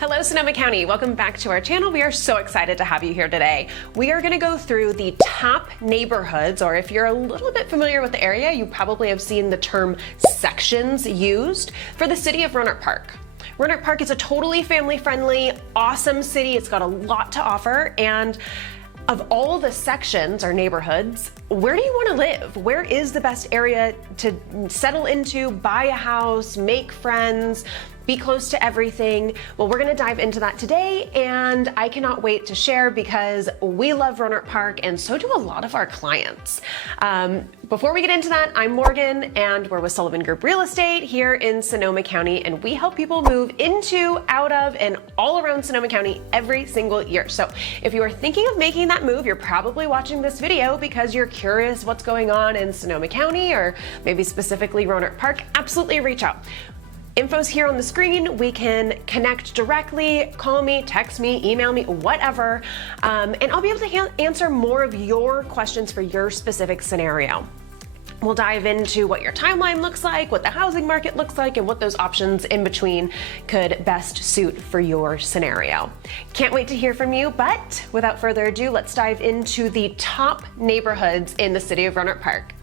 Hello, Sonoma County. Welcome back to our channel. We are so excited to have you here today. We are going to go through the top neighborhoods, or if you're a little bit familiar with the area, you probably have seen the term sections used for the city of Rohnert Park. Rohnert Park is a totally family-friendly, awesome city. It's got a lot to offer, and of all the sections or neighborhoods, where do you want to live? Where is the best area to settle into, buy a house, make friends, be close to everything? Well, we're going to dive into that today, and I cannot wait to share because we love Rohnert Park, and so do a lot of our clients. Before we get into that, I'm Morgan, and we're with Sullivan Group Real Estate here in Sonoma County, and we help people move into, out of, and all around Sonoma County every single year. So if you are thinking of making that move, you're probably watching this video because you're curious what's going on in Sonoma County, or maybe specifically Rohnert Park. Absolutely reach out. Info's here on the screen. We can connect directly, call me, text me, email me, whatever, and I'll be able to answer more of your questions for your specific scenario. We'll dive into what your timeline looks like, what the housing market looks like, and what those options in between could best suit for your scenario. Can't wait to hear from you, but without further ado, let's dive into the top neighborhoods in the city of Rohnert Park.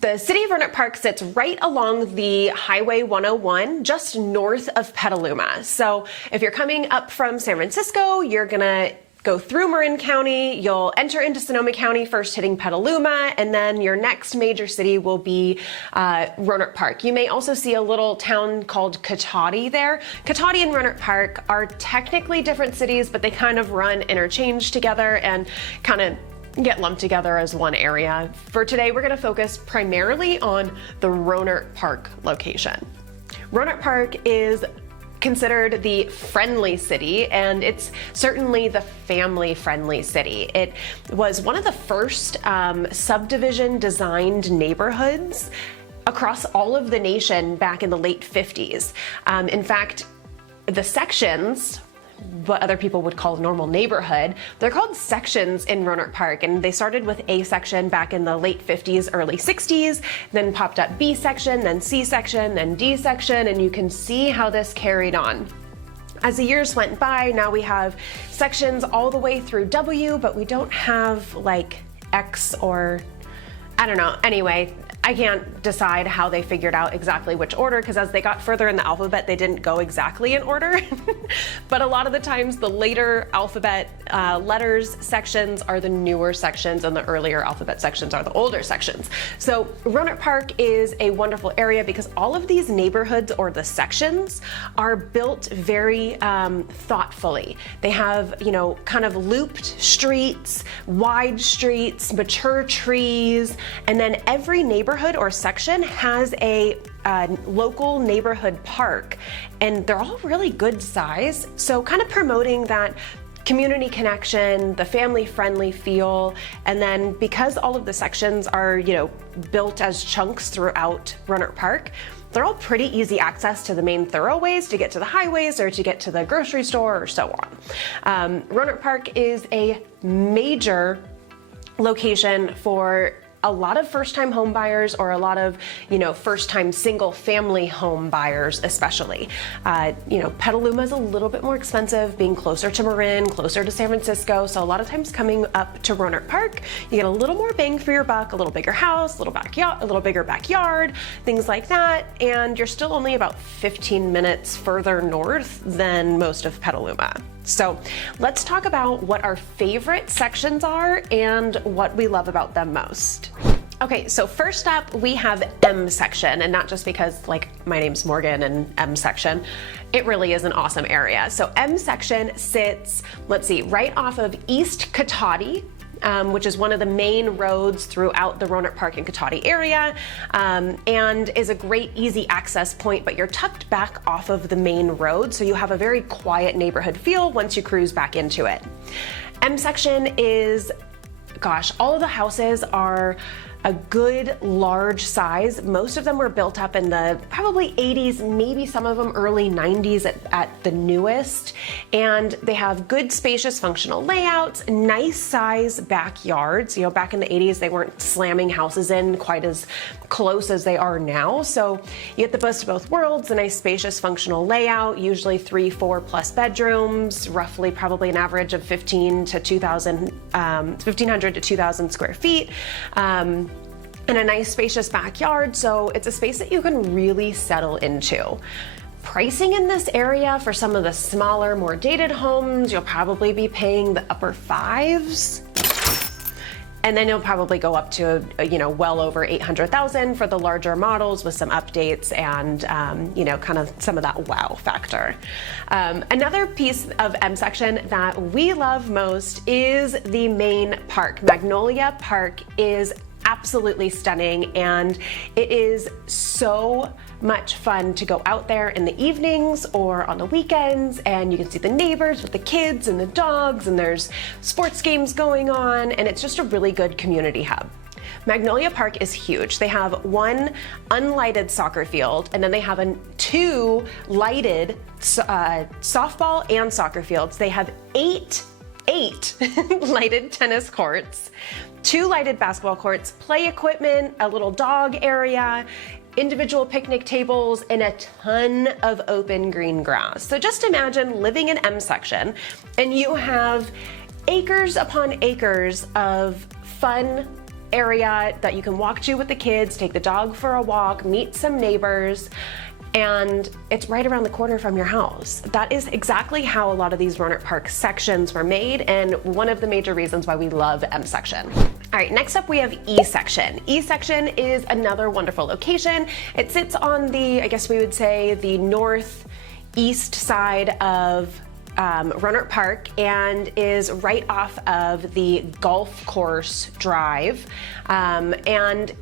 The city of Rohnert Park sits right along the Highway 101, just north of Petaluma. So if you're coming up from San Francisco, you're gonna go through Marin County, you'll enter into Sonoma County, first hitting Petaluma, and then your next major city will be Rohnert Park. You may also see a little town called Cotati there. Cotati and Rohnert Park are technically different cities, but they kind of run interchange together and kind of get lumped together as one area. For today, we're gonna focus primarily on the Rohnert Park location. Rohnert Park is considered the friendly city, and it's certainly the family-friendly city. It was one of the first subdivision designed neighborhoods across all of the nation back in the late 50s. In fact, the sections, what other people would call a normal neighborhood, they're called sections in Rohnert Park, and they started with A section back in the late 50s, early 60s, then popped up B section, then C section, then D section, and you can see how this carried on. As the years went by, now we have sections all the way through W, but we don't have like X or I don't know. Anyway, I can't decide how they figured out exactly which order, because as they got further in the alphabet, they didn't go exactly in order. But a lot of the times, the later alphabet letters sections are the newer sections, and the earlier alphabet sections are the older sections. So Rohnert Park is a wonderful area because all of these neighborhoods, or the sections, are built very thoughtfully. They have, you know, kind of looped streets, wide streets, mature trees, and then every neighborhood or section has a local neighborhood park, and they're all really good size. So kind of promoting that community connection, the family-friendly feel, and then because all of the sections are, you know, built as chunks throughout Rohnert Park, they're all pretty easy access to the main thoroughways to get to the highways or to get to the grocery store or so on. Rohnert Park is a major location for a lot of first-time home buyers, or a lot of, you know, first-time single-family home buyers, especially. You know, Petaluma is a little bit more expensive, being closer to Marin, closer to San Francisco. So a lot of times coming up to Rohnert Park, you get a little more bang for your buck, a little bigger house, a little bigger backyard, things like that. And you're still only about 15 minutes further north than most of Petaluma. So let's talk about what our favorite sections are and what we love about them most. Okay, so first up we have M section, and not just because like my name's Morgan and M section, it really is an awesome area. So M section sits, let's see, right off of East Cotati, which is one of the main roads throughout the Rohnert Park and Cotati area, and is a great easy access point, but you're tucked back off of the main road, so you have a very quiet neighborhood feel once you cruise back into it. M section is, gosh, all of the houses are a good large size. Most of them were built up in the probably 80s, maybe some of them early 90s at the newest. And they have good spacious functional layouts, nice size backyards. You know, back in the 80s, they weren't slamming houses in quite as close as they are now. So you get the best of both worlds, a nice spacious functional layout, usually 3, 4 plus bedrooms, roughly probably an average of 1,500 to 2,000 square feet. And a nice spacious backyard, so it's a space that you can really settle into. Pricing in this area for some of the smaller, more dated homes, you'll probably be paying the upper fives. And then you'll probably go up to, you know, well over 800,000 for the larger models with some updates and, you know, kind of some of that wow factor. Another piece of M section that we love most is the main park. Magnolia Park is absolutely stunning, and it is so much fun to go out there in the evenings or on the weekends, and you can see the neighbors with the kids and the dogs, and there's sports games going on, and it's just a really good community hub. Magnolia Park is huge. They have one unlighted soccer field, and then they have two lighted softball and soccer fields. They have eight lighted tennis courts, 2 lighted basketball courts, play equipment, a little dog area, individual picnic tables, and a ton of open green grass. So just imagine living in M section and you have acres upon acres of fun area that you can walk to with the kids, take the dog for a walk, meet some neighbors, and it's right around the corner from your house. That is exactly how a lot of these Rohnert Park sections were made, and one of the major reasons why we love M section. All right, next up we have E section. E section is another wonderful location. It sits on the, I guess we would say, the northeast side of Rohnert Park and is right off of the golf course drive. And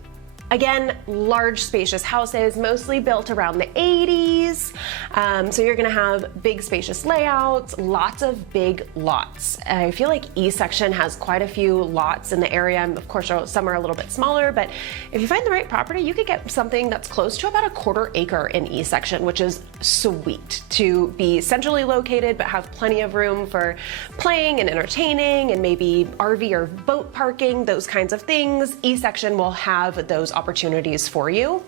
again, large spacious houses, mostly built around the 80s. So you're gonna have big spacious layouts, lots of big lots. I feel like E section has quite a few lots in the area. Of course, some are a little bit smaller, but if you find the right property, you could get something that's close to about a 1/4 acre in E section, which is sweet to be centrally located, but have plenty of room for playing and entertaining and maybe RV or boat parking, those kinds of things. E section will have those opportunities for you.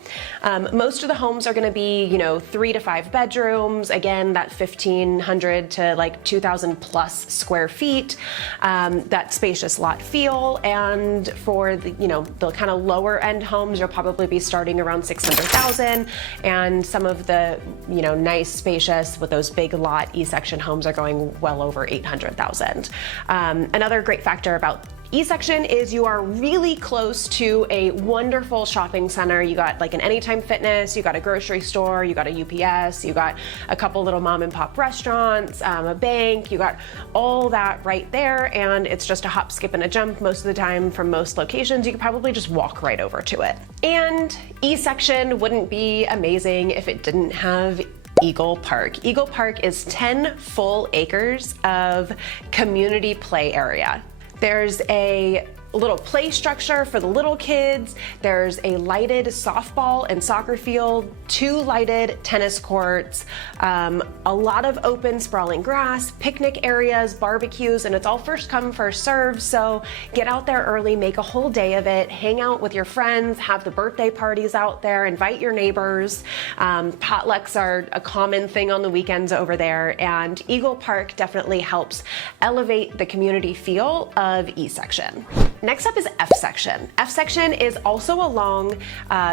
Most of the homes are going to be, you know, 3 to 5 bedrooms. Again, that 1,500 to like 2,000 plus square feet. That spacious lot feel. And for the, you know, the kind of lower end homes, you'll probably be starting around 600,000. And some of the, you know, nice spacious with those big lot E section homes are going well over 800,000. Another great factor about E section is you are really close to a wonderful shopping center. You got like an Anytime Fitness, you got a grocery store, you got a UPS, you got a couple little mom and pop restaurants, a bank, you got all that right there, and it's just a hop, skip, and a jump most of the time from most locations. You could probably just walk right over to it. And E section wouldn't be amazing if it didn't have Eagle Park. Eagle Park is 10 full acres of community play area. There's a little play structure for the little kids. There's a lighted softball and soccer field, 2 lighted tennis courts, a lot of open sprawling grass, picnic areas, barbecues, and it's all first come, first serve. So get out there early, make a whole day of it, hang out with your friends, have the birthday parties out there, invite your neighbors. Potlucks are a common thing on the weekends over there, and Eagle Park definitely helps elevate the community feel of E section. Next up is F section. F section is also along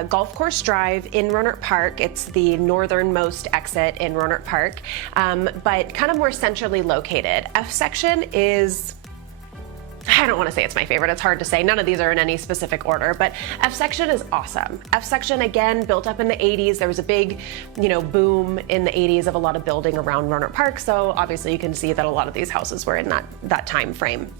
Golf Course Drive in Rohnert Park. It's the northernmost exit in Rohnert Park, but kind of more centrally located. F section is, I don't want to say it's my favorite, it's hard to say. None of these are in any specific order, but F section is awesome. F section, again, built up in the 80s. There was a big, you know, boom in the 80s of a lot of building around Rohnert Park, so obviously you can see that a lot of these houses were in that time frame.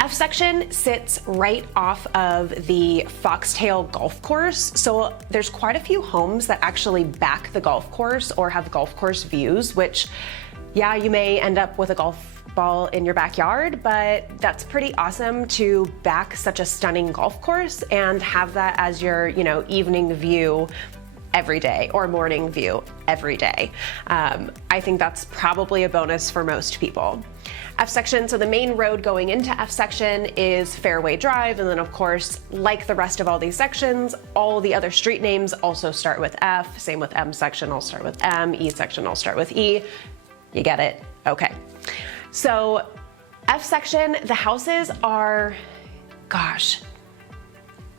F section sits right off of the Foxtail Golf Course, so there's quite a few homes that actually back the golf course or have golf course views, which, yeah, you may end up with a golf ball in your backyard, but that's pretty awesome to back such a stunning golf course and have that as your, evening view every day or morning view every day. I think that's probably a bonus for most people. F section, so the main road going into F section is Fairway Drive, and then of course, like the rest of all these sections, all the other street names also start with F. Same with M section, I'll start with M. E section, I'll start with E. You get it? Okay. So F section, the houses are,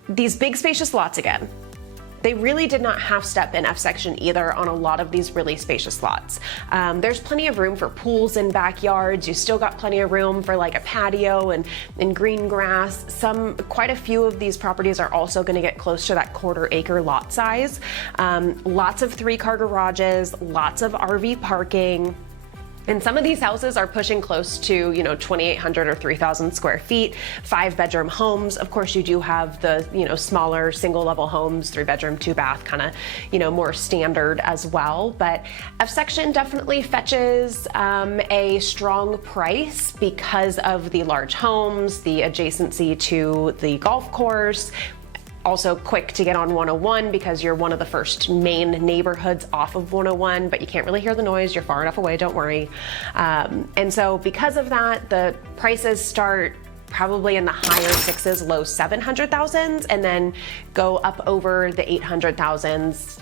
these big spacious lots again. They really did not half step in F section either on a lot of these really spacious lots. There's plenty of room for pools in backyards. You still got plenty of room for like a patio and green grass. Quite a few of these properties are also going to get close to that 1/4 acre lot size. Lots of 3-car garages, lots of RV parking. And some of these houses are pushing close to, 2,800 or 3,000 square feet, 5-bedroom homes. Of course, you do have the, smaller single-level homes, 3-bedroom, 2-bath, kind of, more standard as well. But F section definitely fetches a strong price because of the large homes, the adjacency to the golf course. Also quick to get on 101 because you're one of the first main neighborhoods off of 101, but you can't really hear the noise. You're far enough away, don't worry. And so because of that, the prices start probably in the higher 6s, low 700,000s, and then go up over the 800,000s,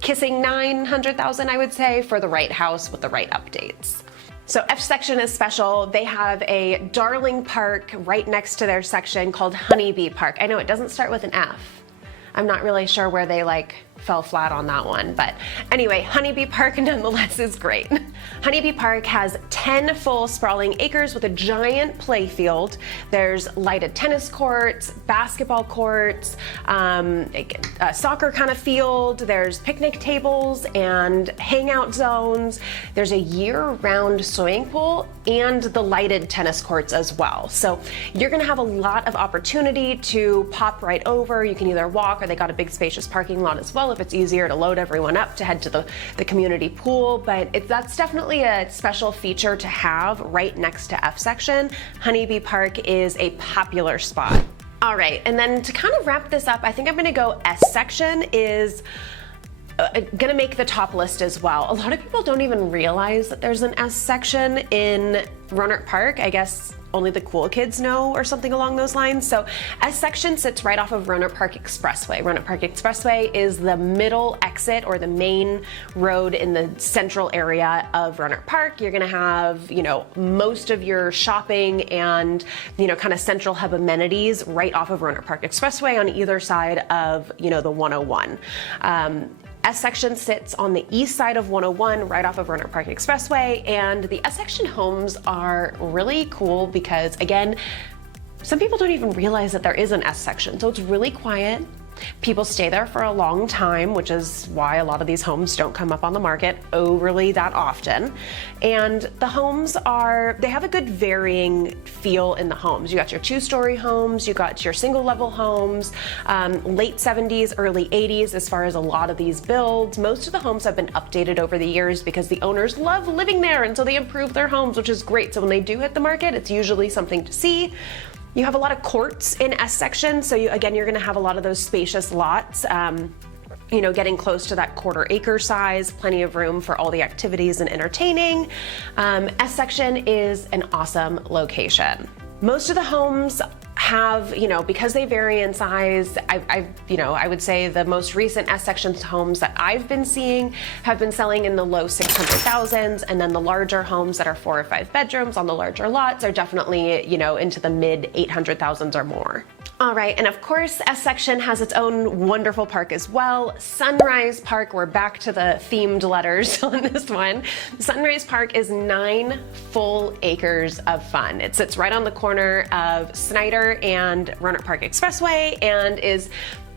kissing 900,000, I would say, for the right house with the right updates. So F section is special. They have a darling park right next to their section called Honeybee Park. I know it doesn't start with an F. I'm not really sure where they fell flat on that one, but anyway, Honeybee Park nonetheless is great. Honeybee Park has 10 full sprawling acres with a giant play field. There's lighted tennis courts, basketball courts, a soccer kind of field. There's picnic tables and hangout zones. There's a year-round swimming pool and the lighted tennis courts as well. So you're gonna have a lot of opportunity to pop right over. You can either walk or they got a big spacious parking lot as well if it's easier to load everyone up to head to the community pool, but that's definitely a special feature to have right next to F section. Honeybee Park is a popular spot. All right, and then to kind of wrap this up, I think I'm gonna go S section is gonna make the top list as well. A lot of people don't even realize that there's an S section in Rohnert Park. I guess only the cool kids know or something along those lines. So S section sits right off of Rohnert Park Expressway. Rohnert Park Expressway is the middle exit or the main road in the central area of Rohnert Park. You're gonna have, most of your shopping and, kind of central hub amenities right off of Rohnert Park Expressway on either side of, the 101. S section sits on the east side of 101, right off of Rohnert Park Expressway, and the S section homes are really cool because, again, some people don't even realize that there is an S section, so it's really quiet. People stay there for a long time, which is why a lot of these homes don't come up on the market overly that often. And the homes they have a good varying feel in the homes. You got your 2-story homes, you got your single level homes, late 70s, early 80s as far as a lot of these builds. Most of the homes have been updated over the years because the owners love living there, and so they improve their homes, which is great. So when they do hit the market, it's usually something to see. You have a lot of courts in S section, so you're gonna have a lot of those spacious lots, getting close to that 1/4 acre size, plenty of room for all the activities and entertaining. S section is an awesome location. Most of the homes have, because they vary in size, I would say the most recent S section homes that I've been seeing have been selling in the low 600,000s, and then the larger homes that are 4 or 5 bedrooms on the larger lots are definitely, into the mid 800,000s or more. All right, and of course, S section has its own wonderful park as well. Sunrise Park, we're back to the themed letters on this one. Sunrise Park is 9 full acres of fun. It sits right on the corner of Snyder and Rohnert Park Expressway and is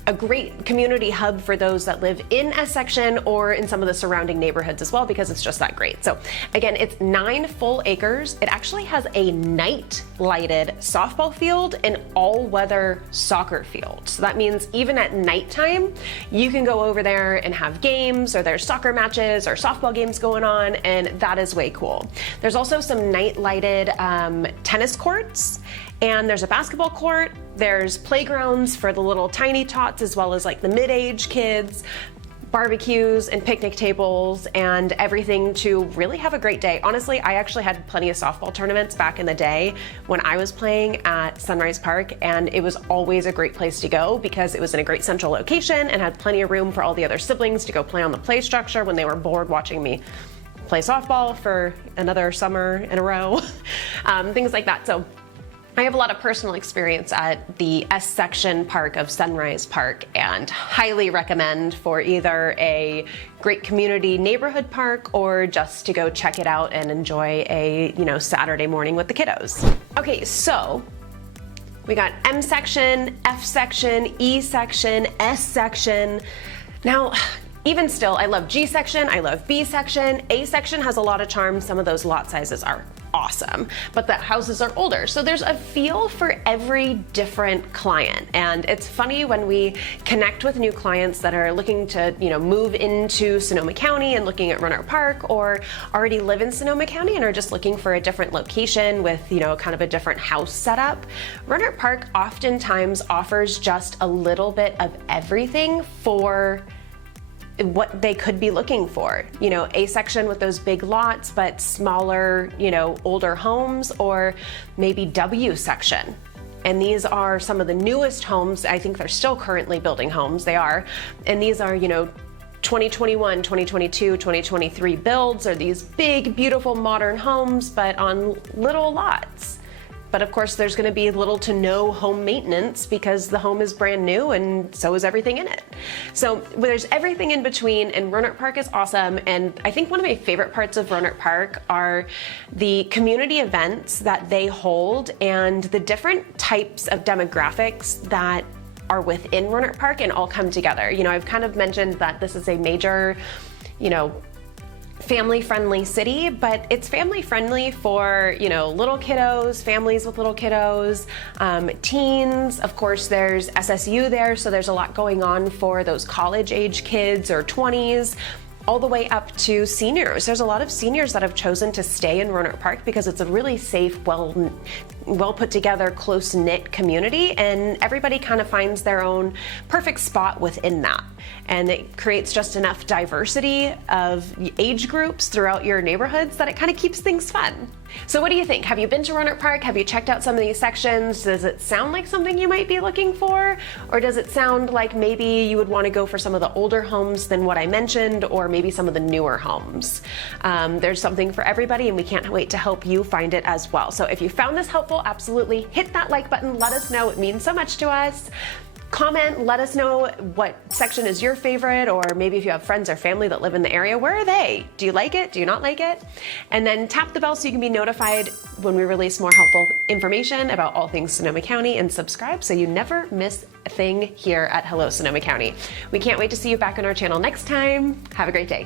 a great community hub for those that live in S section or in some of the surrounding neighborhoods as well, because it's just that great. So again, it's 9 full acres. It actually has a night lighted softball field and all-weather soccer field. So that means even at nighttime, you can go over there and have games, or there's soccer matches or softball games going on, and that is way cool. There's also some night lighted tennis courts, and there's a basketball court. There's playgrounds for the little tiny tots as well as like the mid-age kids, barbecues and picnic tables, and everything to really have a great day. Honestly, I actually had plenty of softball tournaments back in the day when I was playing at Rohnert Park, and it was always a great place to go because it was in a great central location and had plenty of room for all the other siblings to go play on the play structure when they were bored watching me play softball for another summer in a row, things like that. So I have a lot of personal experience at the S section park of Rohnert Park, and highly recommend for either a great community neighborhood park or just to go check it out and enjoy a, Saturday morning with the kiddos. Okay, so we got M section, F section, E section, S section. Now, even still, I love G section, I love B section. A section has a lot of charm. Some of those lot sizes are awesome, but the houses are older. So there's a feel for every different client. And it's funny when we connect with new clients that are looking to, move into Sonoma County and looking at Rohnert Park, or already live in Sonoma County and are just looking for a different location with, kind of a different house setup. Rohnert Park oftentimes offers just a little bit of everything for what they could be looking for. A section with those big lots, but smaller, older homes, or maybe W section. And these are some of the newest homes. I think they're still currently building homes. They are. And these are, 2021, 2022, 2023 builds, are these big, beautiful modern homes, but on little lots. But of course, there's going to be little to no home maintenance because the home is brand new and so is everything in it. So there's everything in between, and Rohnert Park is awesome. And I think one of my favorite parts of Rohnert Park are the community events that they hold and the different types of demographics that are within Rohnert Park and all come together. I've kind of mentioned that this is a major, family-friendly city, but it's family-friendly for, little kiddos, families with little kiddos, teens. Of course, there's SSU there, so there's a lot going on for those college-age kids or 20s, all the way up to seniors. There's a lot of seniors that have chosen to stay in Rohnert Park because it's a really safe, well put together, close-knit community, and everybody kind of finds their own perfect spot within that. And it creates just enough diversity of age groups throughout your neighborhoods that it kind of keeps things fun. So what do you think? Have you been to Rohnert Park? Have you checked out some of these sections? Does it sound like something you might be looking for? Or does it sound like maybe you would want to go for some of the older homes than what I mentioned, or maybe some of the newer homes? There's something for everybody, and we can't wait to help you find it as well. So if you found this helpful, absolutely hit that like button. Let us know. It means so much to us. Comment, let us know what section is your favorite, or maybe if you have friends or family that live in the area, where are they? Do you like it? Do you not like it? And then tap the bell so you can be notified when we release more helpful information about all things Sonoma County, and subscribe so you never miss a thing here at Hello Sonoma County. We can't wait to see you back on our channel next time. Have a great day.